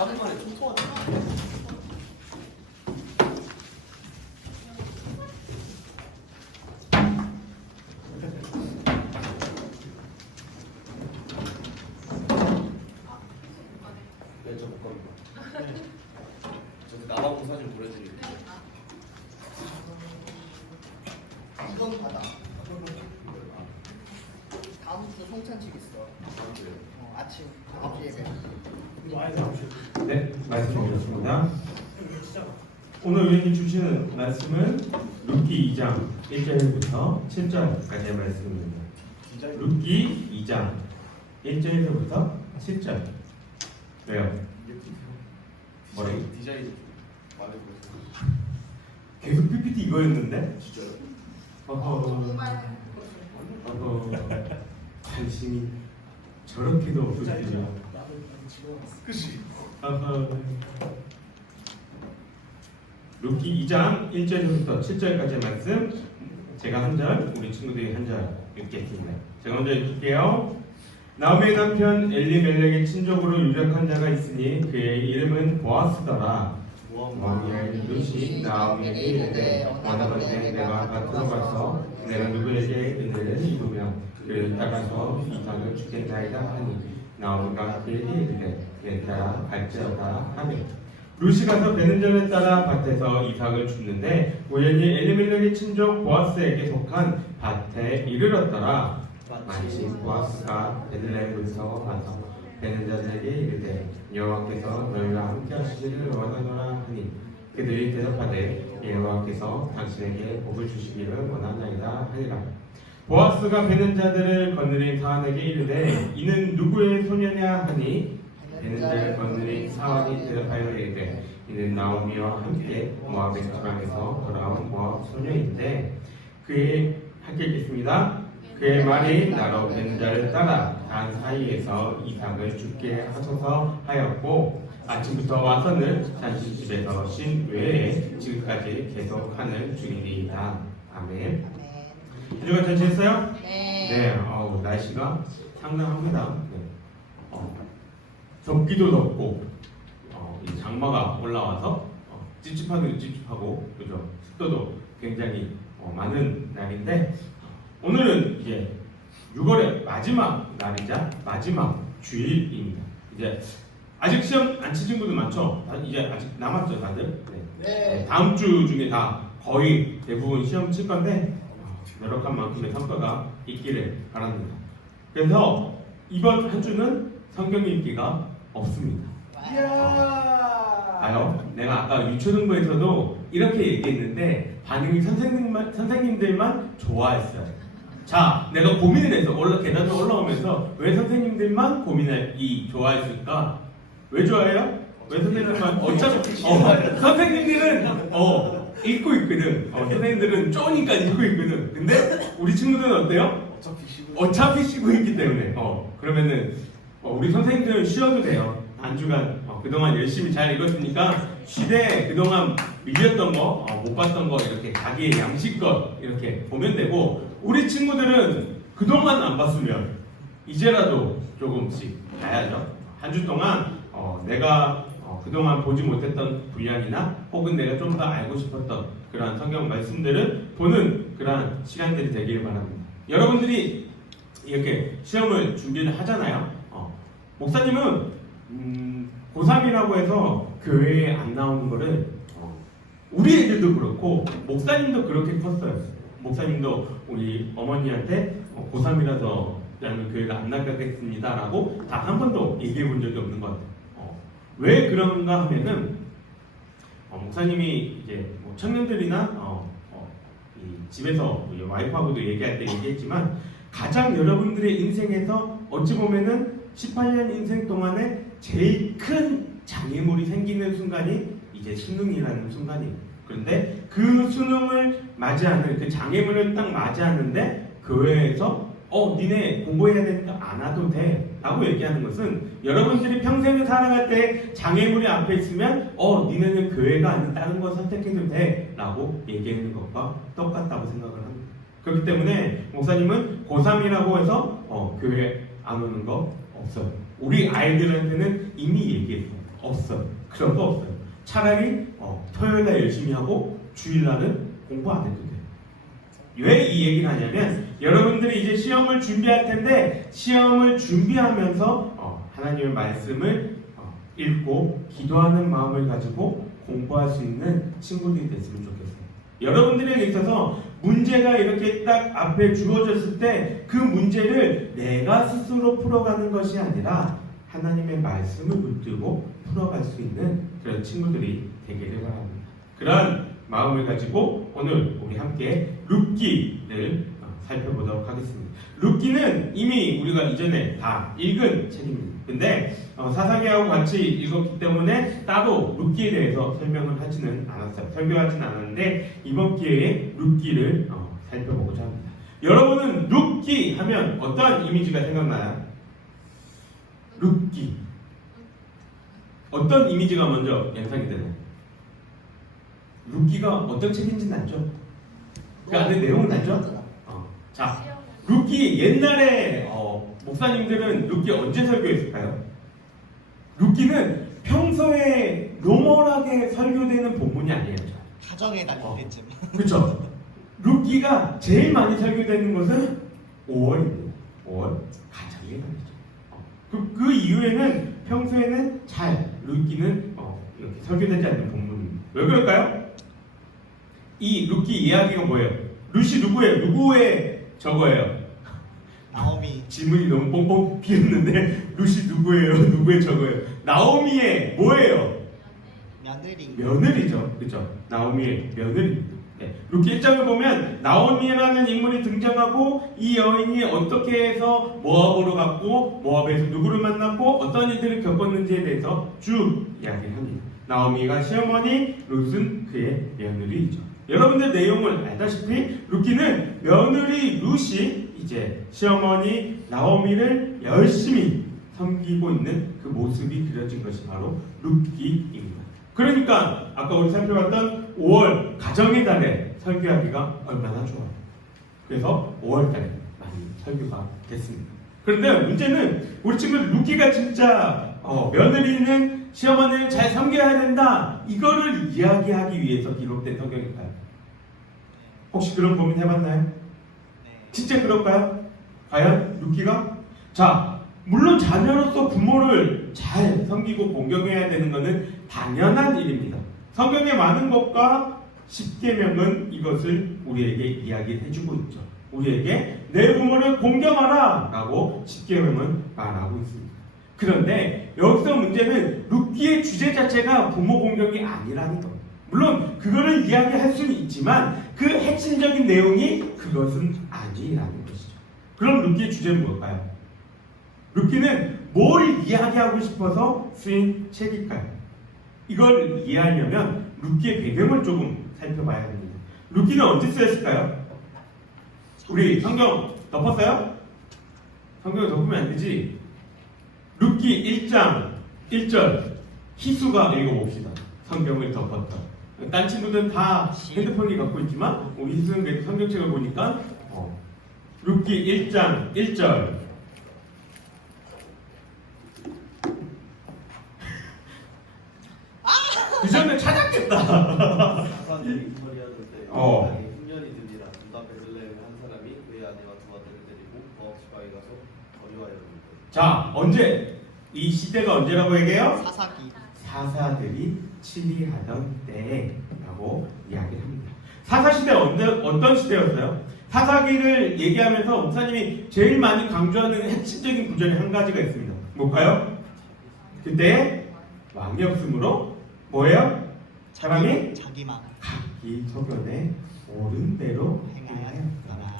하는 만에 초토하다. 네, 저 못 갑니다. 저 나가고 사진 보내드릴게요. 이건 받아. 다음 주 성찬식 있어. 아침 9시 예배. 네, 말씀 드렸습니다. 오늘 의원님 주시는 말씀은 룻기 2장 1절부터 7절까지의 말씀입니다. 룻기 2장 1절부터 7절. 왜요? 뭐라고? 디자인 말해보세요. 계속 PPT 이거였는데? 진짜요? 어허, 관심이 저렇게도 없으시죠? 그치? 어허. 룻기 2장 1절부터 7절까지의 말씀, 제가 한 절, 우리 친구들이 한 절 읽겠습니다. 제가 먼저 읽을게요. 나오미의 남편 엘리멜렉의 친족으로 유력한 자가 있으니 그의 이름은 보아스더라. 나오미의 룻이 나오미에게 이르되 원하건대 내가 밭으로 가서 내가 누구에게 은혜를 입으며 그를 따라서 이삭을 주겠나이다 하니 나오미가 그에게 이르되 내 따라 갈지어다 하며 룻이 가서 베는절에 따라 밭에서 이삭을 줍는데 우연히 엘리멜렉의 친족 보아스에게 속한 밭에 이르렀더라. 마침 보아스가 베들레헴에서 와서 베는절에게 이르되 여호와께서 너희와 함께 하시기를 원하노라 하니 그들이 대답하되 여호와께서 당신에게 복을 주시기를 원하나이다 하니라. 보아스가 베는 자들을 거느린 사환에게 이르되 이는 누구의 소녀냐 하니 베는자를 거느린 사환이 대답하여 이르되 이는 나오미와 함께 모압의 지방에서 돌아온 모압 소녀인데 그의 함께 읽겠습니다. 그의 말이 나로 베는자를 따라 단 사이에서 이삭을 죽게 하소서 하였고 아침부터 와서는 자신 집에서 쉰 외에 지금까지 계속하는 중이니이다. 아멘. 이주가 잘 지냈어요? 네. 날씨가 상당합니다. 네. 덥기도 덥고 이 장마가 올라와서 찝찝하기도 찝찝하고 그죠? 습도도 굉장히 많은 날인데 오늘은 이제 6월의 마지막 날이자 마지막 주일입니다. 이제 아직 시험 안 치신 분들 많죠? 이제 아직 남았죠, 다들? 네. 다음 주 중에 다 거의 대부분 시험 칠 건데 노력한 만큼의 성과가 있기를 바랍니다. 그래서 이번 한 주는 성경 읽기가 없습니다. 봐요. 내가 아까 유초등부에서도 이렇게 얘기했는데 반응이 선생님들만 좋아했어요. 자, 내가 고민을 해서 계단을 올라오면서 왜 선생님들만 좋아했을까? 왜 좋아해요? 왜 선생님들만? 어차피 선생님들은 읽고 있거든. 선생님들은 쪼니까 읽고 있거든. 근데 우리 친구들은 어때요? 어차피 쉬고 있기 때문에. 그러면은 우리 선생님들은 쉬어도 돼요. 한 주간 그동안 열심히 잘 읽었으니까 쉬되 그동안 밀렸던 거, 못 봤던 거 이렇게 자기의 양식껏 이렇게 보면 되고 우리 친구들은 그동안 안 봤으면 이제라도 조금씩 봐야죠. 한 주 동안 내가 그동안 보지 못했던 분량이나 혹은 내가 좀 더 알고 싶었던 그러한 성경 말씀들을 보는 그러한 시간들이 되기를 바랍니다. 여러분들이 이렇게 시험을 준비를 하잖아요. 목사님은 고3이라고 해서 교회에 안 나오는 거를 우리 애들도 그렇고 목사님도 그렇게 컸어요. 목사님도 우리 어머니한테 고3이라서 나는 교회가 안 나가겠습니다 라고 단 한 번도 얘기해 본 적이 없는 것 같아요. 왜 그런가 하면은 목사님이 이제 청년들이나 이 집에서 와이프하고도 얘기할 때 얘기했지만 가장 여러분들의 인생에서 어찌 보면은 18년 인생 동안에 제일 큰 장애물이 생기는 순간이 이제 수능이라는 순간이에요. 그런데 그 수능을 맞이하는 그 장애물을 딱 맞이하는데 교회에서 니네 공부해야 되니까 안 와도 돼 라고 얘기하는 것은 여러분들이 평생을 살아갈 때 장애물이 앞에 있으면 니네는 교회가 아닌 다른 거 선택해도 돼 라고 얘기하는 것과 똑같다고 생각을 합니다. 그렇기 때문에 목사님은 고3이라고 해서 교회 안 오는 거 없어요. 우리 아이들한테는 이미 얘기했어. 없어. 그런 거 없어요. 차라리 토요일날 열심히 하고 주일날은 공부 안 해도 돼. 왜 이 얘기를 하냐면 여러분들이 이제 시험을 준비할 텐데 시험을 준비하면서 하나님의 말씀을 읽고 기도하는 마음을 가지고 공부할 수 있는 친구들이 됐으면 좋겠어요. 여러분들에게 있어서 문제가 이렇게 딱 앞에 주어졌을 때 그 문제를 내가 스스로 풀어가는 것이 아니라 하나님의 말씀을 붙들고 풀어갈 수 있는 그런 친구들이 되기를 바랍니다. 그런 마음을 가지고 오늘 우리 함께 룻기를 살펴보도록 하겠습니다. 룻기는 이미 우리가 이전에 다 읽은 책입니다. 근데 사사기하고 같이 읽었기 때문에 따로 룻기에 대해서 설명을 하지는 않았어요. 설교하지는 않았는데 이번 기회에 룻기를 살펴보고자 합니다. 여러분은 룻기 하면 어떠한 이미지가 생각나요? 룻기 어떤 이미지가 먼저 연상이 되나요? 룻기가 어떤 책인지는 알죠? 그 안에 내용은 알죠? 자, 룻기 옛날에 목사님들은 룻기 언제 설교했을까요? 룻기는 평소에 노멀하게 설교되는 본문이 아니에요. 가정에 달릴 때쯤. 그렇죠. 룻기가 제일 많이 설교되는 것은 5월입니다. 5월 가정에 달리죠. 그 이후에는 평소에는 잘 룻기는 이렇게 설교되지 않는 본문입니다. 왜 그럴까요? 이 룻기 이야기가 뭐예요? 룻이 누구예요? 누구의 저거예요? 나오미. 지문이 너무 뻥뻥 비었는데 룻이 누구예요? 누구의 저거예요? 나오미의 뭐예요? 며느리. 며느리죠. 그렇죠? 나오미의 며느리입니다. 네. 룻기 1장을 보면 나오미라는 인물이 등장하고 이 여인이 어떻게 해서 모압으로 갔고 모압에서 누구를 만났고 어떤 일들을 겪었는지에 대해서 쭉 이야기를 합니다. 나오미가 시어머니, 룻은 그의 며느리이죠. 여러분들 내용을 알다시피 룻기는 며느리 룻이 이제 시어머니 나오미를 열심히 섬기고 있는 그 모습이 그려진 것이 바로 룻기입니다. 그러니까 아까 우리 살펴봤던 5월 가정의 달에 설교하기가 얼마나 좋아요. 그래서 5월 달에 많이 설교가 됐습니다. 그런데 문제는 우리 친구들 룻기가 진짜 며느리는 시어머니를 잘 섬겨야 된다 이거를 이야기하기 위해서 기록된 성경일까요? 혹시 그런 고민 해봤나요? 네. 진짜 그럴까요? 과연 룻기가? 자, 물론 자녀로서 부모를 잘 섬기고 공경해야 되는 것은 당연한 일입니다. 성경에 많은 것과 십계명은 이것을 우리에게 이야기해주고 있죠. 우리에게 내 부모를 공경하라 라고 십계명은 말하고 있습니다. 그런데 여기서 문제는 룻기의 주제 자체가 부모 공경이 아니라는 겁니다. 물론 그거를 이야기할 수는 있지만 그 핵심적인 내용이 그것은 아니라는 것이죠. 그럼 룻기의 주제는 뭘까요? 룻기는 뭘 이야기하고 싶어서 쓰인 책일까요? 이걸 이해하려면 룻기의 배경을 조금 살펴봐야 합니다. 룻기는 언제 쓰였을까요? 우리 성경 덮었어요? 성경을 덮으면 안 되지. 룻기 1장 1절 희수가 읽어봅시다. 성경을 덮었다. 딴 친구들은 다 핸드폰이 갖고 있지만 우리 희수는 그래도 성경책을 보니까 룻기 1장 1절 그 전에 찾았겠다. 사사들이 처리하는데 흉년이 들리라 유다 베들레헴의 한 사람이 그의 아내와 두 아들을 데리고 모압 지방에 가서 거류하였는데. 자, 언제 이 시대가 언제라고 얘기해요? 사사기. 사사들이 치리하던 때라고 이야기를 합니다. 사사시대 어떤 시대였어요? 사사기를 얘기하면서 목사님이 제일 많이 강조하는 핵심적인 구절이 한 가지가 있습니다. 뭘까요? 그때 왕이 없으므로 뭐예요? 사람이 자기만 각기 소견에 옳은 대로 행하였더라.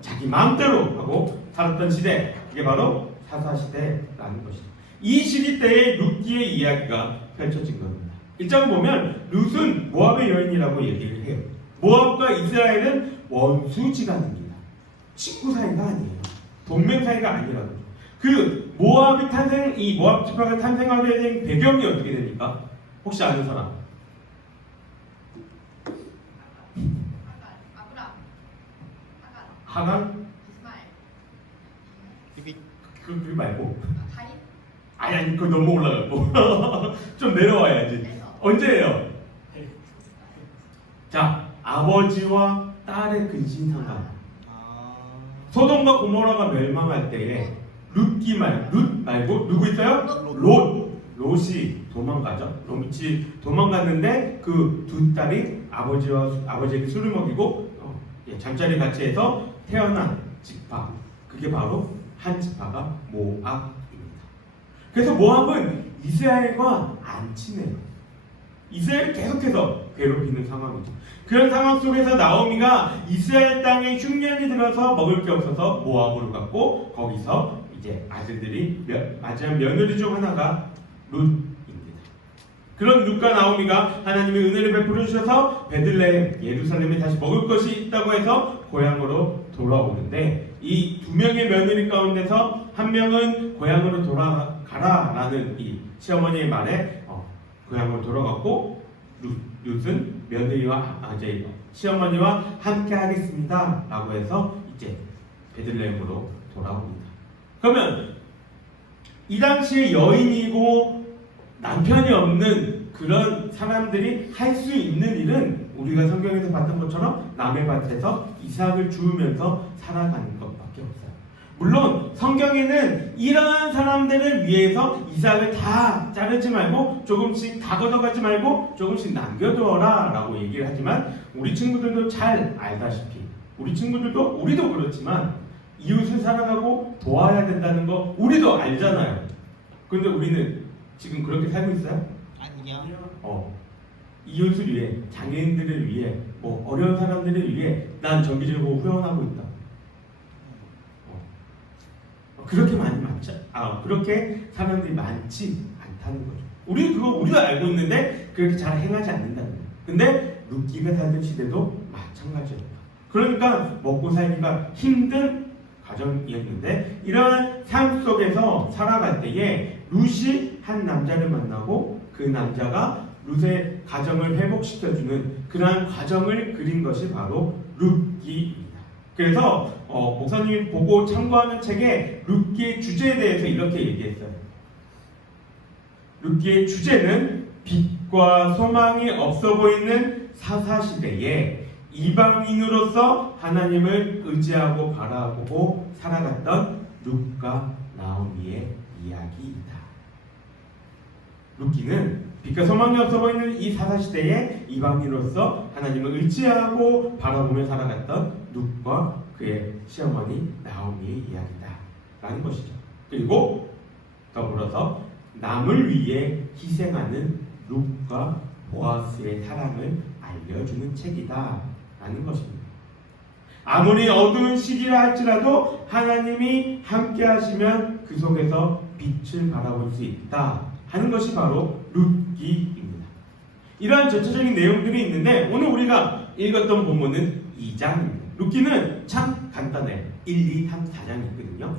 자기 마음대로 하고 살았던 시대, 이게 바로 사사시대라는 것이죠. 이 시기 때의 룻기의 이야기가 펼쳐진 겁니다. 1장 보면 룻은 모압의 여인이라고 얘기를 해요. 모압과 이스라엘은 원수지간입니다. 친구 사이가 아니에요. 동맹 사이가 아니라고. 그 모압이 이 모압 지파가 탄생하게 된 배경이 어떻게 됩니까? 혹시 아는 사람? 하간? 비비. 그 말고 아니 그거 너무 올라갔고 좀 내려와야지. 언제예요? 자, 아버지와 딸의 근신상간. 소돔과 고모라가 멸망할 때에 룻 말고 누구 있어요? 롯이 도망가죠. 롯이 도망갔는데 그 두 딸이 아버지에게 술을 먹이고 잠자리 같이 해서 태어난 지파, 그게 바로 한 지파가 모압입니다. 그래서 모압은 이스라엘과 안 친해요. 이스라엘 계속해서 괴롭히는 상황이죠. 그런 상황 속에서 나오미가 이스라엘 땅에 흉년이 들어서 먹을 게 없어서 모압으로 갔고, 거기서 이제 아들들이 맞이한 며느리 중 하나가 룻입니다. 그런 룻과 나오미가 하나님의 은혜를 베풀어 주셔서 베들레헴 예루살렘에 다시 먹을 것이 있다고 해서 고향으로 돌아오는데, 이 두 명의 며느리 가운데서 한 명은 고향으로 돌아가라라는 이 시어머니의 말에 고향으로 돌아갔고, 룻은 며느리와 이제 시어머니와 함께 하겠습니다라고 해서 이제 베들레헴으로 돌아옵니다. 그러면 이 당시에 여인이고 남편이 없는 그런 사람들이 할 수 있는 일은 우리가 성경에서 봤던 것처럼 남의 밭에서 이삭을 주우면서 살아가는 것밖에 없어요. 물론 성경에는 이러한 사람들을 위해서 이삭을 다 자르지 말고 조금씩 다 걷어가지 말고 조금씩 남겨두어라 라고 얘기를 하지만, 우리 친구들도 잘 알다시피 우리도 그렇지만 이웃을 사랑하고 도와야 된다는 거 우리도 알잖아요. 그런데 우리는 지금 그렇게 살고 있어요? 아니요. 이웃을 위해, 장애인들을 위해, 어려운 사람들을 위해 난 정기적으로 후원하고 있다. 그렇게 사람들이 많지 않다는 거죠. 우리도 알고 있는데 그렇게 잘 행하지 않는다는 거예요. 근데 룻기가 살던 시대도 마찬가지였다. 그러니까 먹고 살기가 힘든 가정이었는데, 이러한 삶 속에서 살아갈 때에 룻이 한 남자를 만나고 그 남자가 룻의 가정을 회복시켜주는 그러한 과정을 그린 것이 바로 룻기입니다. 그래서 목사님이 보고 참고하는 책에 룻기의 주제에 대해서 이렇게 얘기했어요. 룻기의 주제는 빛과 소망이 없어 보이는 사사시대에 이방인으로서 하나님을 의지하고 바라보고 살아갔던 룻과 나오미의 이야기이다. 룻기는 빛과 소망이 없어 보이는 이 사사시대에 이방인으로서 하나님을 의지하고 바라보며 살아갔던 룻과 그의 시어머니 나오미의 이야기다 라는 것이죠. 그리고 더불어서 남을 위해 희생하는 룻과 보아스의 사랑을 알려주는 책이다 라는 것입니다. 아무리 어두운 시기라 할지라도 하나님이 함께 하시면 그 속에서 빛을 바라볼 수 있다 하는 것이 바로 룻기입니다. 이러한 전체적인 내용들이 있는데, 오늘 우리가 읽었던 본문은 2장입니다. 룻기는 참 간단해요. 1, 2, 3, 4장이 있거든요.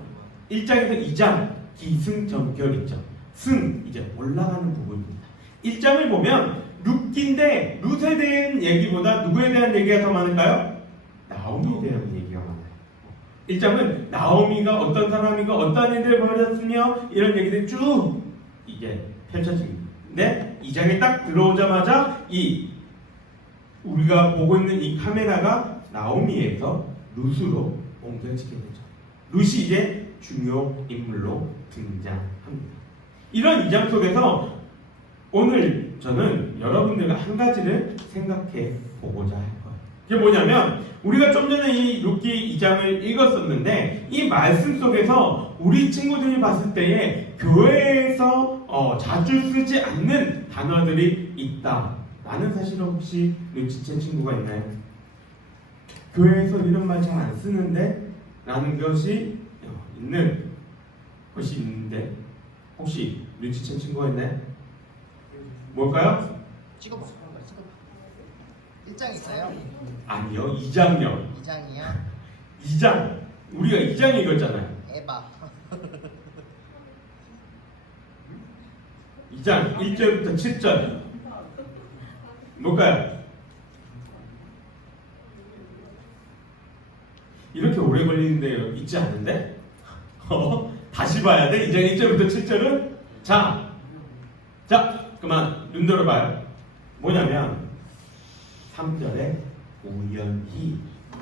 1장에서 2장 기승전결 있죠. 이제 올라가는 부분입니다. 1장을 보면 룻기인데 룻에 대한 얘기보다 누구에 대한 얘기가 더 많을까요? 나오미에 대한 얘기가 많아요. 1장은 나오미가 어떤 사람이고 어떤 일을 벌였으며 이런 얘기들이 쭉 이게 펼쳐집니다. 근데 2장에 딱 들어오자마자 우리가 보고 있는 이 카메라가 나오미에서 룻으로 옮겨지게 되죠. 룻이 이제 중요 인물로 등장합니다. 이런 2장 속에서 오늘 저는 여러분들과 한 가지를 생각해 보고자 할 거예요. 이게 뭐냐면, 우리가 좀 전에 이 룻기 2장을 읽었었는데, 이 말씀 속에서 우리 친구들이 봤을 때에 교회에서 자주 쓰지 않는 단어들이 있다라는 사실을 혹시 눈치챈 친구가 있나요? 교회에서 이런 말 잘 안 쓰는데 라는 것이 있는데 혹시 눈치챈 친구가 있나요? 뭘까요? 찍어봐. 1장 있어요? 아니요, 2장요. 2장이요? 2장. 우리가 2장 읽었잖아요. 에바. 2장 1절부터 7절. 뭘까요? 이렇게 오래 걸리는데 있지 않는데? 다시 봐야 돼? 2장 1절부터 7절은? 자, 그만 눈 들어봐요. 뭐냐면 3절에 우연히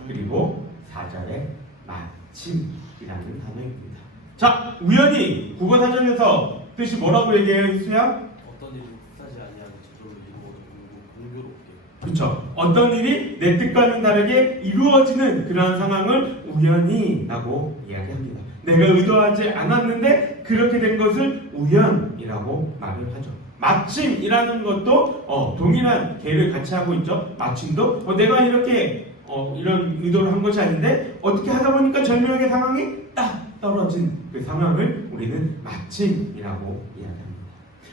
그리고 4절에 마침이라는 단어입니다. 자, 우연히 국어사전에서 뜻이 뭐라고 얘기해요, 이수야? 어떤 일이 뜻하지 아니하는 저절로 이루어지고 공교롭게. 그렇죠. 어떤 일이 내 뜻과는 다르게 이루어지는 그러한 상황을 우연히라고 이야기합니다. 내가 의도하지 않았는데 그렇게 된 것을 우연이라고 말을 하죠. 마침이라는 것도 동일한 개를 같이 하고 있죠. 마침도 내가 이렇게 이런 의도를 한 것이 아닌데 어떻게 하다 보니까 절묘하게 상황이 딱 떨어진 그 상황을 우리는 마침이라고 이야기합니다.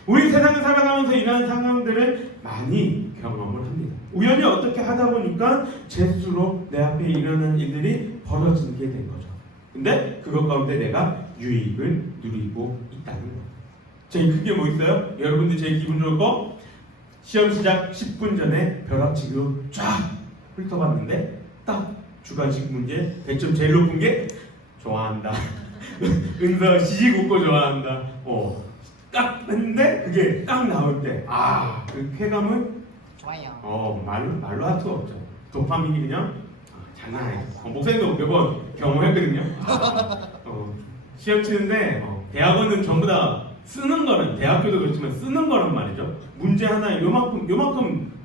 우리 세상을 살아가면서 이러한 상황들을 많이 경험을 합니다. 우연히 어떻게 하다 보니까 제 스스로 내 앞에 일어난 일들이 벌어지게 된 거죠. 근데 그것 가운데 내가 유익을 누리고 있다는 거예요. 그게 뭐 있어요? 여러분들 제일 기분 좋을 거? 시험 시작 10분 전에 벼락치기로 쫙 훑어봤는데 딱 주관식 문제 100점 제일 높은 게 좋아한다. 은서 시식 웃고 좋아한다. 딱 했는데 그게 딱 나올 때 그 쾌감은 좋아요. 말로 할 수가 없죠. 도파민이 그냥 장난 아니에요. 목사님도 몇 번 경험했거든요. 시험 치는데 대학원은 전부 다 쓰는 거는 대학교도 그렇지만 쓰는 거란 말이죠. 문제 하나 요만큼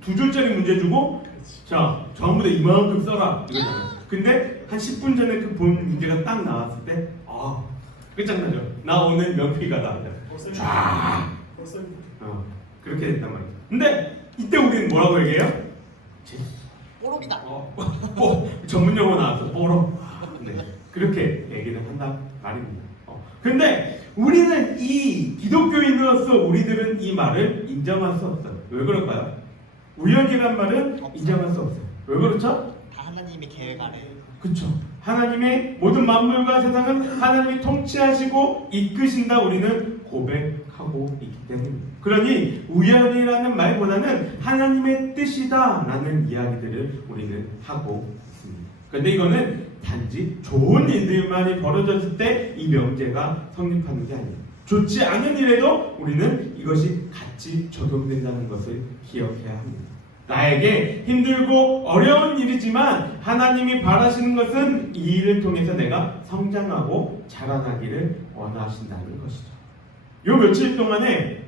2줄짜리 문제 주고 자 전부 다 이만큼 써라 이거잖아요. 근데 한 10분 전에 그 본 문제가 딱 나왔을 때 끝장나죠. 나 오늘 명필가다. 쫙 그렇게 됐단 말이죠. 근데 이때 우리는 뭐라고 얘기해요? 뽀록이다. 전문 용어 나왔어. 뽀록. 네, 그렇게 얘기를 한다 말입니다. 근데 우리는 이 기독교인으로서 우리들은 이 말을 인정할 수 없어요. 왜 그럴까요? 우연이란 말은 인정할 수 없어요. 왜 그렇죠? 다 하나님의 계획 아래. 그렇죠. 하나님의 모든 만물과 세상은 하나님이 통치하시고 이끄신다 우리는 고백하고 있기 때문입니다. 그러니 우연이라는 말보다는 하나님의 뜻이다 라는 이야기들을 우리는 하고 있습니다. 그런데 이거는 단지 좋은 일들만이 벌어졌을 때 이 명제가 성립하는 게 아니에요. 좋지 않은 일에도 우리는 이것이 같이 적용된다는 것을 기억해야 합니다. 나에게 힘들고 어려운 일이지만 하나님이 바라시는 것은 이 일을 통해서 내가 성장하고 자라나기를 원하신다는 것이죠. 요 며칠 동안에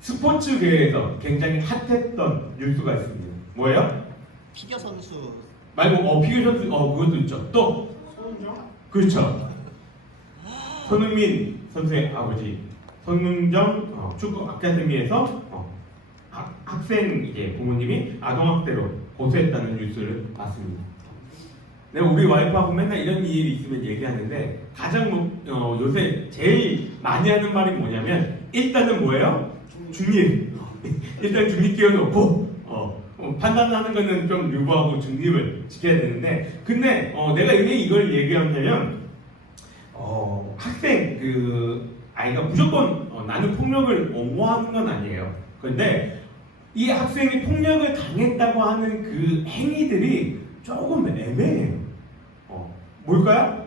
스포츠계에서 굉장히 핫했던 뉴스가 있습니다. 뭐예요? 피겨 선수. 말고 피겨 선수 그것도 있죠. 또 그렇죠. 손흥민 선수의 아버지 손흥정 축구 아카데미에서 학생 부모님이 아동학대로 고소했다는 뉴스를 봤습니다. 내가 우리 와이프하고 맨날 이런 일이 있으면 얘기하는데 가장 요새 제일 많이 하는 말이 뭐냐면 일단은 뭐예요? 중립. 일단 중립 끼워놓고 판단하는 거는 좀 유보하고 중립을 지켜야 되는데 근데 내가 왜 이걸 얘기하냐면 학생 아이가 무조건 나는 폭력을 옹호하는 건 아니에요. 그런데 이 학생이 폭력을 당했다고 하는 그 행위들이 조금 애매해요. 뭘까요?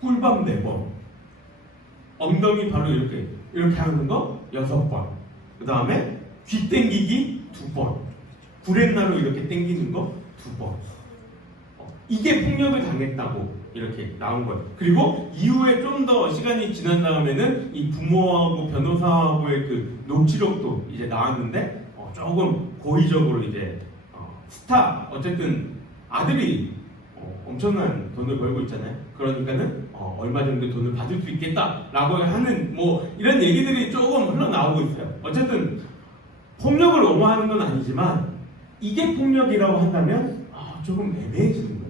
꿀밤 4번, 엉덩이 바로 이렇게 하는 거 6번, 그 다음에 귀 땡기기 2번, 구렛나루 이렇게 땡기는 거 2번. 이게 폭력을 당했다고 이렇게 나온 거예요. 그리고 이후에 좀 더 시간이 지난 다음에는 이 부모하고 변호사하고의 그 녹취록도 이제 나왔는데 조금 고의적으로 이제 스타 어쨌든 아들이 엄청난 돈을 벌고 있잖아요. 그러니까는 얼마 정도 돈을 받을 수 있겠다라고 하는 이런 얘기들이 조금 흘러나오고 있어요. 어쨌든 폭력을 옹호하는 건 아니지만 이게 폭력이라고 한다면 조금 애매해지는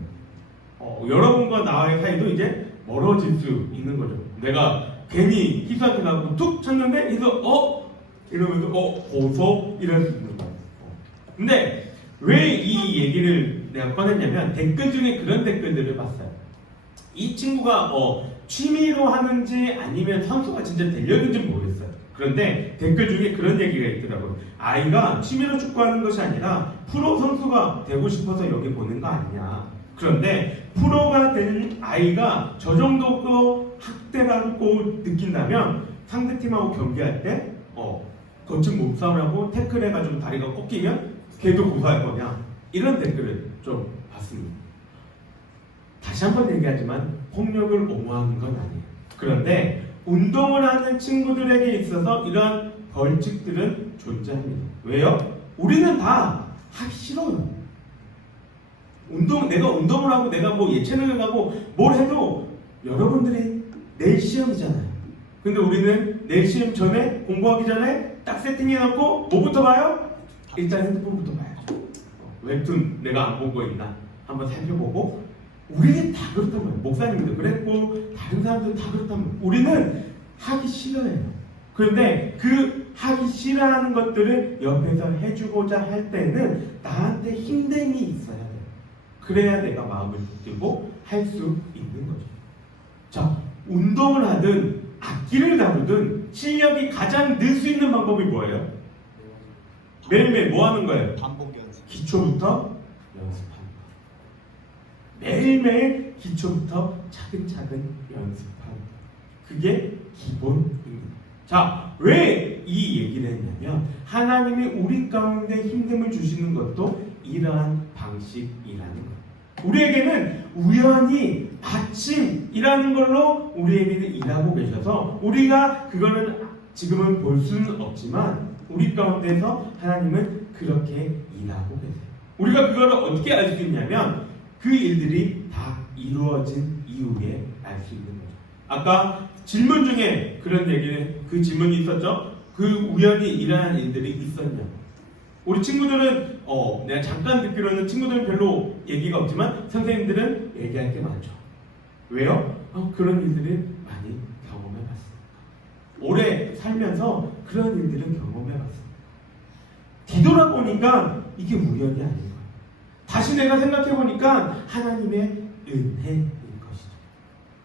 거예요. 여러분과 나의 사이도 이제 멀어질 수 있는 거죠. 내가 괜히 희수한테 가고 툭 쳤는데 희수 이러면서 고소 이럴 수 있는 거예요. 근데 왜 이 얘기를 내가 꺼냈냐면 댓글 중에 그런 댓글들을 봤어요. 이 친구가 취미로 하는지 아니면 선수가 진짜 되려는지 모르겠어요. 그런데 댓글 중에 그런 얘기가 있더라고요. 아이가 취미로 축구하는 것이 아니라 프로 선수가 되고 싶어서 여기 보는 거 아니냐. 그런데 프로가 된 아이가 저 정도도 학대라고 느낀다면 상대팀하고 경기할 때 거친 몸싸움을 하고 태클 해가지고 다리가 꺾이면 걔도 고소할 거냐 이런 댓글을 좀 봤습니다. 다시 한번 얘기하지만 폭력을 옹호하는 건 아니에요. 그런데 운동을 하는 친구들에게 있어서 이런 벌칙들은 존재합니다. 왜요? 우리는 다 하기 싫어요. 내가 운동을 하고 내가 뭐 예체능을 가고 뭘 해도 여러분들이 내일 시험이잖아요. 근데 우리는 내일 시험 전에 공부하기 전에 딱 세팅해놓고 뭐부터 봐요? 일단 핸드폰부터 봐야죠. 웹툰 내가 안 본 거 있나 한번 살펴보고 우리는 다 그렇다면 목사님도 그랬고 다른 사람들도 다 그렇다면 우리는 하기 싫어해요. 그런데 그 하기 싫어하는 것들을 옆에서 해주고자 할 때는 나한테 힘듦이 있어야 돼요. 그래야 내가 마음을 붙들고 할 수 있는 거죠. 자, 운동을 하든 악기를 다루든 실력이 가장 늘 수 있는 방법이 뭐예요? 매일매일 뭐 하는 거예요? 반복 연습. 기초부터 연습하는 거. 매일매일 기초부터 차근차근 연습하는 거. 그게 기본입니다. 자, 왜 이 얘기를 했냐면 하나님이 우리 가운데 힘듦을 주시는 것도 이러한 방식이라는 거예요. 우리에게는 우연히 마침이라는 걸로 우리에게는 일하고 계셔서 우리가 그거는 지금은 볼 수는 없지만 우리 가운데서 하나님은 그렇게 일하고 계세요. 우리가 그거를 어떻게 알 수 있냐면 그 일들이 다 이루어진 이후에 알 수 있는 거죠. 아까 질문 중에 그런 얘기는 그 질문이 있었죠. 그 우연히 일어난 일들이 있었냐? 우리 친구들은 내가 잠깐 듣기로는 친구들은 별로 얘기가 없지만 선생님들은 얘기할 게 많죠. 왜요? 그런 일들을 많이 경험해봤습니다. 오래 살면서 그런 일들을 경험해봤습니다. 뒤돌아보니까 이게 우연이 아닌 거예요. 다시 내가 생각해보니까 하나님의 은혜인 것이죠.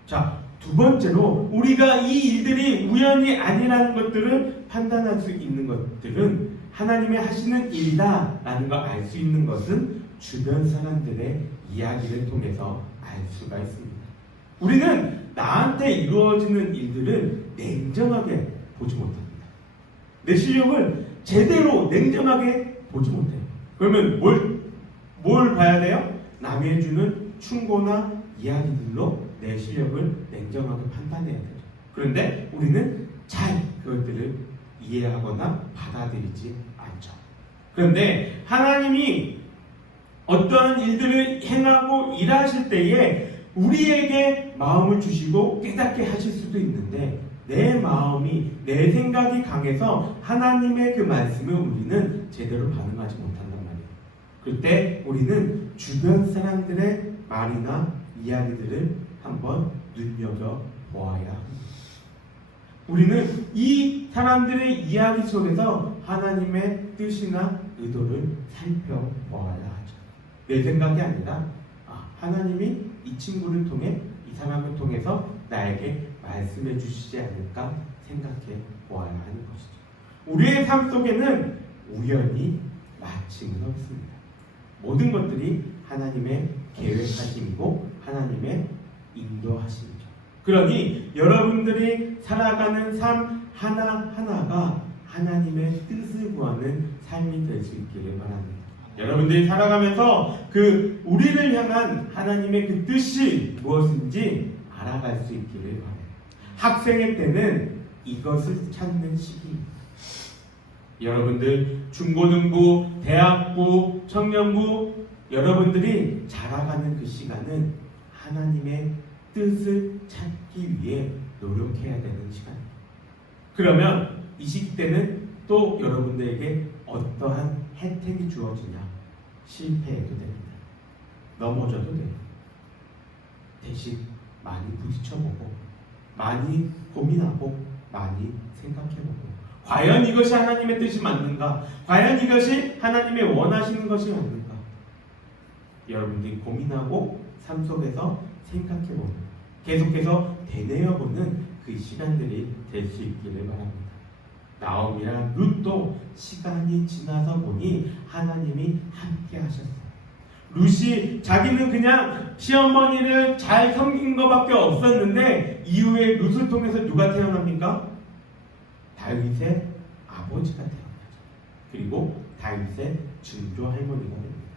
자, 두 번째로 우리가 이 일들이 우연이 아니라는 것들을 판단할 수 있는 것들은 하나님의 하시는 일이다라는 걸 알 수 있는 것은 주변 사람들의 이야기를 통해서 알 수가 있습니다. 우리는 나한테 이루어지는 일들을 냉정하게 보지 못합니다. 내 실력을 제대로 냉정하게 보지 못해요. 그러면 뭘 봐야 돼요? 남이 해주는 충고나 이야기들로 내 실력을 냉정하게 판단해야 되죠. 그런데 우리는 잘 그것들을 이해하거나 받아들이지 않죠. 그런데 하나님이 어떠한 일들을 행하고 일하실 때에 우리에게 마음을 주시고 깨닫게 하실 수도 있는데 내 마음이 내 생각이 강해서 하나님의 그 말씀을 우리는 제대로 반응하지 못한단 말이에요. 그때 우리는 주변 사람들의 말이나 이야기들을 한번 눈여겨보아야 합니다. 우리는 이 사람들의 이야기 속에서 하나님의 뜻이나 의도를 살펴보아야 하죠. 내 생각이 아니라 하나님이 이 친구를 통해 이 사람을 통해서 나에게 말씀해 주시지 않을까 생각해 보아야 하는 것이죠. 우리의 삶 속에는 우연히 마침은 없습니다. 모든 것들이 하나님의 계획하심이고 하나님의 인도하심이죠. 그러니 여러분들이 살아가는 삶 하나하나가 하나님의 뜻을 구하는 삶이 될 수 있기를 바랍니다. 여러분들이 살아가면서 그 우리를 향한 하나님의 그 뜻이 무엇인지 알아갈 수 있기를 바랍니다. 학생의 때는 이것을 찾는 시기입니다. 여러분들 중고등부, 대학부, 청년부 여러분들이 자라가는 그 시간은 하나님의 뜻을 찾기 위해 노력해야 되는 시간입니다. 그러면 이 시기 때는 또 여러분들에게 어떠한 혜택이 주어지냐? 실패해도 됩니다. 넘어져도 돼요. 대신 많이 부딪혀보고 많이 고민하고 많이 생각해보고 과연 이것이 하나님의 뜻이 맞는가? 과연 이것이 하나님의 원하시는 것이 맞는가? 여러분들이 고민하고 삶 속에서 생각해보는 계속해서 되뇌어보는 그 시간들이 될 수 있기를 바랍니다. 나옴이랑 룻도 시간이 지나서 보니 하나님이 함께 하셨어요. 룻이 자기는 그냥 시어머니를 잘 섬긴 것밖에 없었는데 이후에 룻을 통해서 누가 태어납니까? 다윗의 아버지가 되는 거죠. 그리고 다윗의 증조 할머니가 됩니다.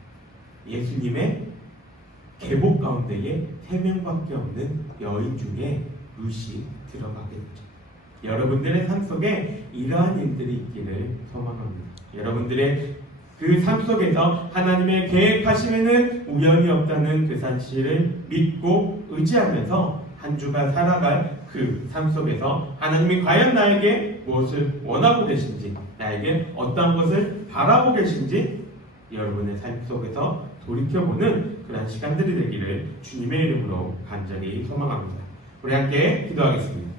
예수님의 계복 가운데에 3명밖에 없는 여인 중에 룻이 들어가게 되죠. 여러분들의 삶 속에 이러한 일들이 있기를 소망합니다. 여러분들의 그 삶 속에서 하나님의 계획하심에는 우연이 없다는 그 사실을 믿고 의지하면서 한 주간 살아갈 그 삶 속에서 하나님이 과연 나에게 무엇을 원하고 계신지, 나에게 어떠한 것을 바라고 계신지 여러분의 삶 속에서 돌이켜보는 그런 시간들이 되기를 주님의 이름으로 간절히 소망합니다. 우리 함께 기도하겠습니다.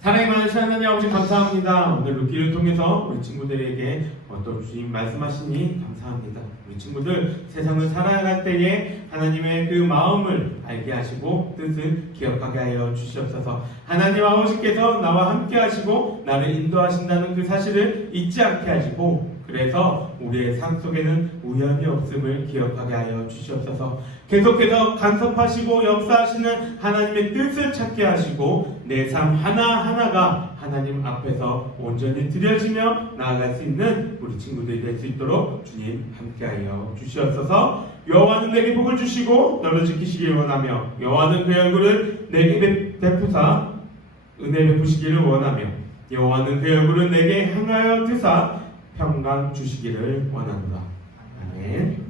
사랑이 많으신 하나님 아버지 감사합니다. 오늘 룻기를 통해서 우리 친구들에게 또 주님 말씀하시니 감사합니다. 우리 친구들 세상을 살아갈 때에 하나님의 그 마음을 알게 하시고 뜻을 기억하게 하여 주시옵소서. 하나님 아버지께서 나와 함께 하시고 나를 인도하신다는 그 사실을 잊지 않게 하시고 그래서 우리의 삶 속에는 우연이 없음을 기억하게 하여 주시옵소서. 계속해서 간섭하시고 역사하시는 하나님의 뜻을 찾게 하시고 내 삶 하나하나가 하나님 앞에서 온전히 드려지며 나아갈 수 있는 우리 친구들이 될 수 있도록 주님 함께하여 주시옵소서. 여호와는 내게 복을 주시고 너를 지키시기를 원하며 여호와는 그의 얼굴을 내게 베푸사 은혜 베푸시기를 원하며 여호와는 그의 얼굴을 내게 향하여 드사 평강 주시기를 원합니다. 아멘.